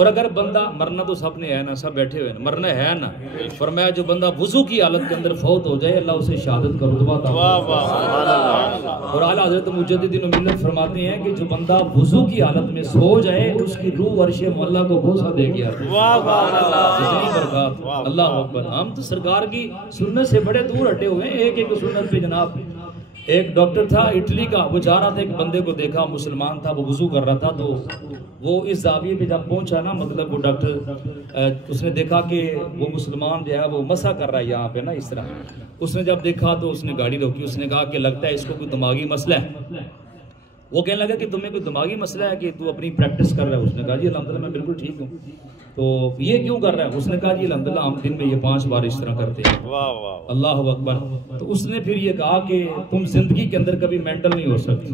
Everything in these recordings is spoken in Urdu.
اور اگر بندہ مرنا تو سب نے ہے نا، سب بیٹھے ہوئے ہیں، مرنا ہے نا، فرمایا جو بندہ وضو کی حالت کے اندر فوت ہو جائے اللہ اسے شہادت کا رتبہ عطا فرمائے۔ اور اعلیٰ حضرت مجدد ملت فرماتے ہیں کہ جو بندہ وضو کی حالت میں سو جائے اس کی روح عرش معلیٰ کو بوسہ دے گیا۔ اتنی برکات، اللہ اکبر۔ ہم تو سرکار کی سنت سے بڑے دور ہٹے ہوئے ہیں، ایک ایک سنت پہ جناب۔ ایک ڈاکٹر تھا اٹلی کا، وہ جا رہا تھا، ایک بندے کو دیکھا مسلمان تھا، وہ وضو کر رہا تھا، تو وہ اس زاویے پہ جب پہنچا نا، مطلب وہ ڈاکٹر اس نے دیکھا کہ وہ مسلمان جو ہے وہ مسح کر رہا ہے یہاں پہ نا اس طرح۔ اس نے جب دیکھا تو اس نے گاڑی روکی، اس نے کہا کہ لگتا ہے اس کو کوئی دماغی مسئلہ ہے۔ وہ کہنے لگا کہ تمہیں کوئی دماغی مسئلہ ہے کہ تو اپنی پریکٹس کر رہا ہے؟ اس نے کہا جی الحمدللہ میں بالکل ٹھیک ہوں۔ تو یہ کیوں کر رہا ہے؟ اس نے کہا جی الحمدللہ ہم دن میں یہ 5 بار اس طرح کرتے ہیں۔ اللہ اکبر۔ تو اس نے پھر یہ کہا کہ تم زندگی کے اندر کبھی مینٹل نہیں ہو سکتی،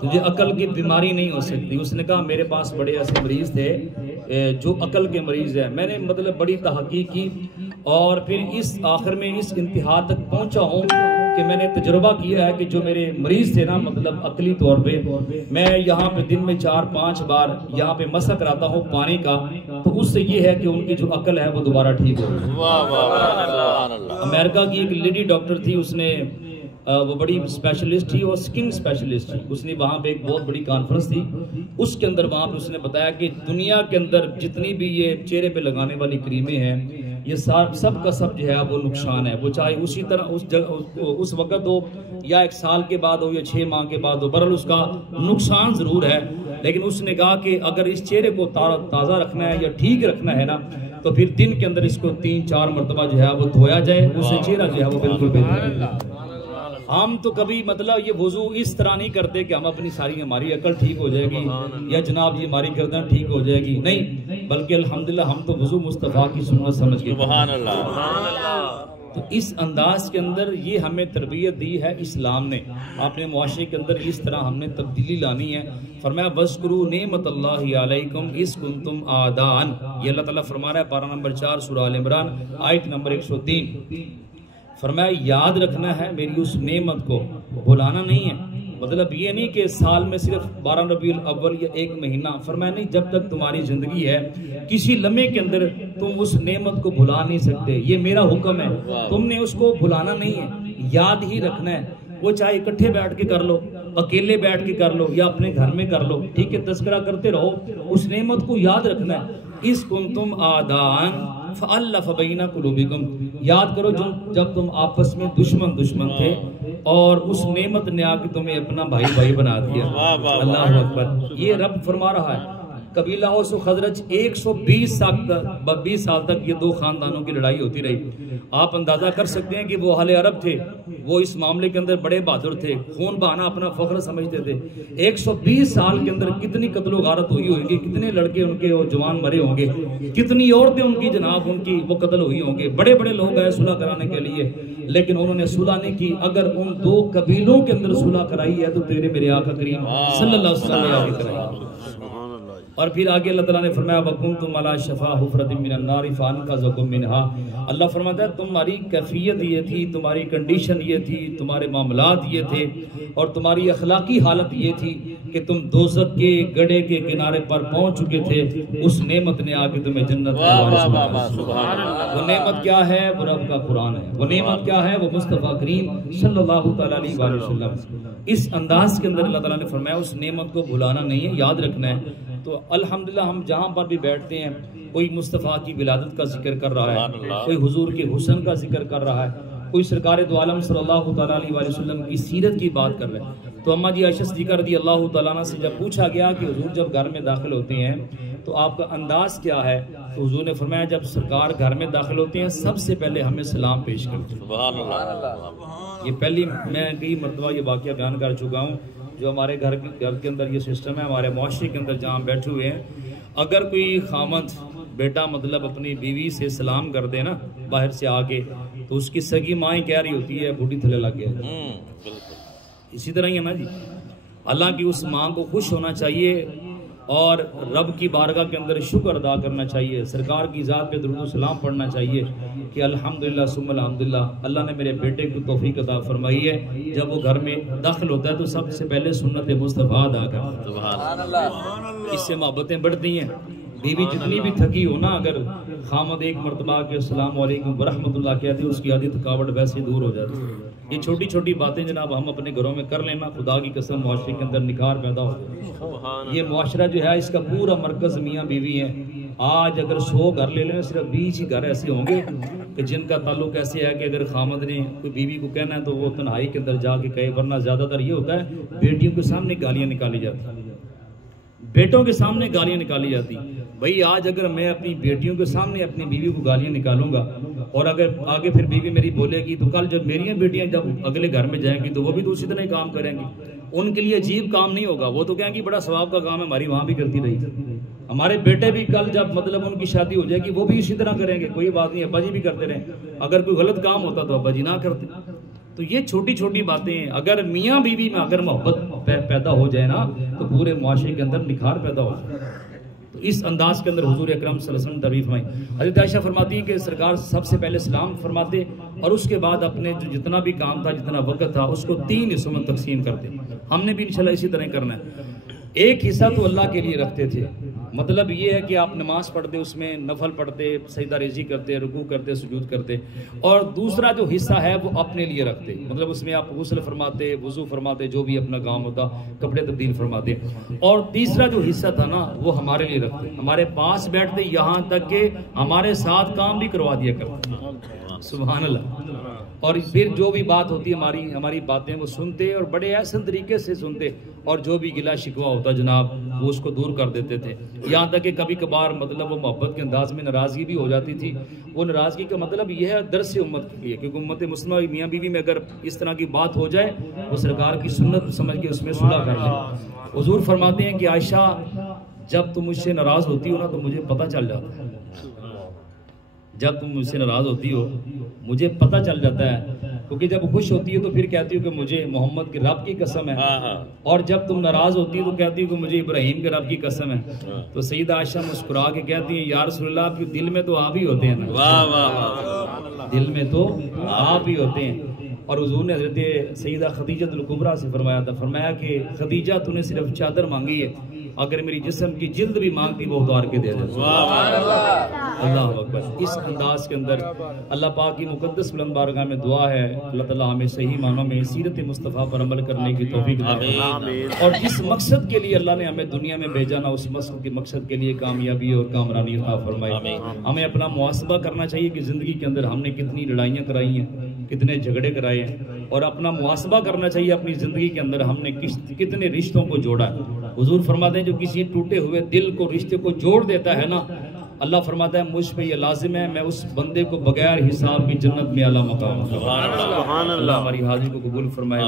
تجھے عقل کی بیماری نہیں ہو سکتی۔ اس نے کہا میرے پاس بڑے ایسے مریض تھے جو عقل کے مریض ہیں، میں نے مطلب بڑی تحقیق کی اور پھر اس آخر میں اس انتہا تک پہنچا ہوں کہ میں نے تجربہ کیا ہے کہ جو میرے مریض تھے نا، مطلب عقلی طور پہ، میں یہاں پہ دن میں 4-5 بار یہاں پہ مسح کراتا ہوں پانی کا، تو اس سے یہ ہے کہ ان کی جو عقل ہے وہ دوبارہ ٹھیک ہو گئی۔ امریکہ کی ایک لیڈی ڈاکٹر تھی، اس نے وہ بڑی اسپیشلسٹ تھی اور سکن اسپیشلسٹ تھی۔ اس نے وہاں پہ ایک بہت بڑی کانفرنس تھی، اس کے اندر وہاں پہ اس نے بتایا کہ دنیا کے اندر جتنی بھی یہ چہرے پہ لگانے والی کریمیں ہیں، یہ سب کا سب جو ہے وہ نقصان ہے، وہ چاہے اسی طرح اس وقت ہو یا 1 سال کے بعد ہو یا 6 ماہ کے بعد ہو، بہرحال اس کا نقصان ضرور ہے۔ لیکن اس نے کہا کہ اگر اس چہرے کو تازہ رکھنا ہے یا ٹھیک رکھنا ہے نا، تو پھر دن کے اندر اس کو 3-4 مرتبہ جو ہے وہ دھویا جائے، اس سے چہرہ جو ہے وہ بالکل بہتر ہے۔ ہم تو کبھی مطلب یہ وضو اس طرح نہیں کرتے کہ ہم اپنی ساری ہماری عقل ٹھیک ہو جائے گی یا جناب یہ ہماری گردن ٹھیک ہو جائے گی، نہیں، بلکہ الحمدللہ ہم تو وضو مصطفیٰ کی سنت سمجھ گئے۔ سبحان اللہ۔ تو اس انداز کے اندر یہ ہمیں تربیت دی ہے اسلام نے، اپنے معاشرے کے اندر اس طرح ہم نے تبدیلی لانی ہے۔ فرمایا وَاذْكُرُوا نِعْمَتَ اللَّهِ عَلَيْكُمْ إِذْ كُنْتُمْ أَعْدَاءً، یہ اللہ تعالیٰ فرما رہا ہے پارہ نمبر 4 سورہ آل عمران آیت نمبر 103۔ فرمایا یاد رکھنا ہے میری اس نعمت کو، بھلانا نہیں ہے۔ مطلب یہ نہیں کہ سال میں صرف 12 ربیع الاول یا 1 مہینہ، فرمایا نہیں، جب تک تمہاری زندگی ہے کسی لمحے کے اندر تم اس نعمت کو بھلا نہیں سکتے، یہ میرا حکم ہے، تم نے اس کو بھلانا نہیں ہے، یاد ہی رکھنا ہے۔ وہ چاہے اکٹھے بیٹھ کے کر لو، اکیلے بیٹھ کے کر لو یا اپنے گھر میں کر لو، ٹھیک ہے، تذکرہ کرتے رہو، اس نعمت کو یاد رکھنا ہے۔ اِذْ كُنْتُمْ أَعْدَاءً فَأَلَّفَ بَيْنَ قُلُوبِكُمْ، یاد کرو جب تم آپس میں دشمن تھے اور اس نعمت نے آ کے تمہیں اپنا بھائی بنا دیا۔ اللہ اکبر۔ یہ رب فرما رہا ہے۔ قبیلہ اوس و خزرج 120 سال تک یہ 2 خاندانوں کی لڑائی ہوتی رہی۔ آپ اندازہ کر سکتے ہیں کہ وہ اہل عرب تھے، وہ اس معاملے کے اندر بڑے بہادر تھے، خون بہانا اپنا فخر سمجھتے تھے۔ 120 سال کے اندر کتنی قتل و غارت ہوئی ہوگی، کتنے لڑکے ان کے جوان مرے ہوں گے، کتنی عورتیں ان کی جناب ان کی وہ قتل ہوئی ہوں گے، بڑے بڑے لوگ آئے صلح کرانے کے لیے، لیکن انہوں نے صلح نہیں کی۔ اگر ان 2 قبیلوں کے اندر صلح کرائی ہے تو تیرے میرے آقا کریم صلی اللہ علیہ وسلم نے آگے کرائی۔ اور پھر آگے اللہ تعالیٰ نے فرمایا وَكُنْتُمْ عَلَىٰ شَفَا حُفْرَةٍ مِّنَ النَّارِ فَأَنْقَذَكُم مِّنْهَا، اللہ فرماتا ہے تمہاری کیفیت یہ تھی، تمہاری کنڈیشن یہ تھی، تمہارے معاملات یہ تھے اور تمہاری اخلاقی حالت یہ تھی کہ تم دوزخ کے گڑھے کے کنارے پر پہنچ چکے تھے، اس نعمت نے آ کے تمہیں جنت کا وارث بنایا۔ وہ نعمت کیا ہے؟ وہ رب کا قرآن ہے۔ وہ نعمت کیا ہے؟ وہ مصطفیٰ کریم صلی اللہ تعالیٰ علیہ وآلہ وسلم۔ اس انداز کے اندر اللہ تعالیٰ نے فرمایا اس نعمت کو بھلانا نہیں ہے، یاد رکھنا ہے۔ تو الحمدللہ ہم جہاں پر بھی بیٹھتے ہیں، کوئی مصطفیٰ کی ولادت کا ذکر کر رہا ہے، کوئی حضور کے حسن کا ذکر کر رہا ہے، کوئی سرکار دو عالم صلی اللہ تعالیٰ علیہ وآلہ وسلم کی سیرت کی بات کر رہے ہیں۔ تو اماں جی عائشہ صدیقہ رضی اللہ تعالیٰ عنہ سے جب پوچھا گیا کہ حضور جب گھر میں داخل ہوتے ہیں تو آپ کا انداز کیا ہے، تو حضور نے فرمایا جب سرکار گھر میں داخل ہوتے ہیں سب سے پہلے ہمیں سلام پیش کرتے ہیں۔ سبحان اللہ۔ یہ پہلی میں کئی مرتبہ یہ واقعہ بیان کر چکا ہوں، جو ہمارے گھر کے اندر یہ سسٹم ہے، ہمارے معاشرے کے اندر جہاں بیٹھے ہوئے ہیں، اگر کوئی خامد بیٹا مطلب اپنی بیوی سے سلام کر دے نا باہر سے آ کے، تو اس کی سگی ماں کہہ رہی ہوتی ہے بوٹی تھلے لگ گیا۔ اسی طرح ہی ہے نا جی، حالانکہ اس ماں کو خوش ہونا چاہیے اور رب کی بارگاہ کے اندر شکر ادا کرنا چاہیے، سرکار کی ذات پہ درود و سلام پڑھنا چاہیے کہ الحمدللہ ثم الحمدللہ اللہ نے میرے بیٹے کو توفیق عطا فرمائی ہے، جب وہ گھر میں داخل ہوتا ہے تو سب سے پہلے سنت مصطفیٰ ادا کرتا ہے۔ سبحان اللہ، اس سے محبتیں بڑھتی ہیں۔ بیوی جتنی بھی تھکی ہو نا، اگر خامد ایک مرتبہ کے السلام علیکم ورحمۃ اللہ کہتے ہیں، اس کی آدھی تھکاوٹ ویسے ہی دور ہو جاتی ہے۔ یہ چھوٹی چھوٹی باتیں جناب ہم اپنے گھروں میں کر لینا، خدا کی قسم معاشرے کے اندر نکھار پیدا ہو جائے۔ یہ معاشرہ جو ہے اس کا پورا مرکز میاں بیوی ہے۔ آج اگر 100 گھر لے لیں، صرف 20 ہی گھر ایسے ہوں گے کہ جن کا تعلق ایسے ہے کہ اگر خامد نے کوئی بیوی کو کہنا ہے تو وہ تنہائی کے اندر جا کے کہے، ورنہ زیادہ تر یہ ہوتا ہے بیٹیوں کے سامنے گالیاں نکالی جاتی، بیٹوں کے سامنے گالیاں نکالی جاتی۔ بھئی آج اگر میں اپنی بیٹیوں کے سامنے اپنی بیوی کو گالیاں نکالوں گا اور اگر آگے پھر بیوی میری بولے گی، تو کل جب میری بیٹیاں جب اگلے گھر میں جائیں گی تو وہ بھی تو اسی طرح ہی کام کریں گی۔ ان کے لیے عجیب کام نہیں ہوگا، وہ تو کہیں گی بڑا ثواب کا کام ہے، ہماری وہاں بھی کرتی رہی۔ ہمارے بیٹے بھی کل جب مطلب ان کی شادی ہو جائے گی وہ بھی اسی طرح کریں گے، کوئی بات نہیں، ابا جی بھی کرتے رہیں۔ اگر کوئی غلط کام ہوتا تو ابا جی نہ کرتے۔ تو یہ چھوٹی چھوٹی باتیں ہیں، اگر میاں بیوی میں اگر محبت پیدا ہو جائے نا تو پورے معاشرے کے اندر نکھار پیدا ہو جائے۔ تو اس انداز کے اندر حضور اکرم صلی اللہ علیہ وسلم تعریف فرمائی۔ حضرت عائشہ فرماتی ہیں کہ سرکار سب سے پہلے سلام فرماتے اور اس کے بعد اپنے جو جتنا بھی کام تھا، جتنا وقت تھا، اس کو 3 حصوں میں تقسیم کرتے۔ ہم نے بھی انشاءاللہ اسی طرح کرنا ہے۔ ایک حصہ تو اللہ کے لیے رکھتے تھے، مطلب یہ ہے کہ آپ نماز پڑھتے، اس میں نفل پڑھتے، سجدہ ریزی کرتے، رکوع کرتے، سجود کرتے، اور دوسرا جو حصہ ہے وہ اپنے لیے رکھتے، مطلب اس میں آپ غسل فرماتے، وضو فرماتے، جو بھی اپنا کام ہوتا، کپڑے تبدیل فرماتے، اور تیسرا جو حصہ تھا نا وہ ہمارے لیے رکھتے، ہمارے پاس بیٹھتے، یہاں تک کہ ہمارے ساتھ کام بھی کروا دیا کرتے۔ سبحان اللہ۔ اور پھر جو بھی بات ہوتی ہماری باتیں وہ سنتے اور بڑے احسن طریقے سے سنتے، اور جو بھی گلہ شکوہ ہوتا جناب وہ اس کو دور کر دیتے تھے، یہاں تک کہ کبھی کبھار مطلب وہ محبت کے انداز میں ناراضگی بھی ہو جاتی تھی۔ وہ ناراضگی کا مطلب یہ ہے درس امت کے لیے، کیونکہ امت مسلمہ میاں بیوی میں اگر اس طرح کی بات ہو جائے وہ سرکار کی سنت سمجھ کے اس میں صلح کر لیں۔ حضور فرماتے ہیں کہ عائشہ جب تم مجھ سے ناراض ہوتی ہو نا تو مجھے پتہ چل جاتا ہے، جب تم مجھ سے ناراض ہوتی ہو مجھے پتہ چل جاتا ہے، کیونکہ جب خوش ہوتی ہو تو پھر کہتی ہو کہ مجھے محمد کے رب کی قسم ہے، اور جب تم ناراض ہوتی ہو تو کہتی ہو کہ مجھے ابراہیم کے رب کی قسم ہے۔ تو سیدہ عائشہ مسکرا کے کہتی ہیں یا رسول اللہ، آپ کے دل میں تو آپ ہی ہوتے ہیں نا، دل میں تو آپ ہی ہوتے ہیں۔ اور حضور نے حضرت سیدہ خدیجہ الکبریٰ سے فرمایا تھا، فرمایا کہ خدیجہ تو نے صرف چادر مانگی ہے، اگر میری جسم کی جلد بھی مانگتی وہ اتار کے دے دیتا۔ اللہ اکبر۔ اس انداز کے اندر اللہ پاک کی مقدس بلند بارگاہ میں دعا ہے اللہ تعالیٰ ہمیں صحیح معنوں میں سیرت مصطفیٰ پر عمل کرنے کی توفیق عطا فرمائے، اور جس مقصد کے لیے اللہ نے ہمیں دنیا میں بھیجا نا اس مقصد کے لیے کامیابی اور کامرانی عطا فرمائے۔ ہمیں اپنا محاسبہ کرنا چاہیے کہ زندگی کے اندر ہم نے کتنی لڑائیاں کرائی ہیں، کتنے جھگڑے کرائے ہیں، اور اپنا محاسبہ کرنا چاہیے اپنی زندگی کے اندر ہم نے کتنے رشتوں کو جوڑا ہے۔ حضور فرماتے ہیں جو کسی ٹوٹے ہوئے دل کو رشتے کو جوڑ دیتا ہے نا، اللہ فرماتا ہے مجھ پہ یہ لازم ہے میں اس بندے کو بغیر حساب کی جنت میں اعلیٰ مقام۔ سبحان اللہ۔ اللہ ہماری حاضری کو قبول فرمائے۔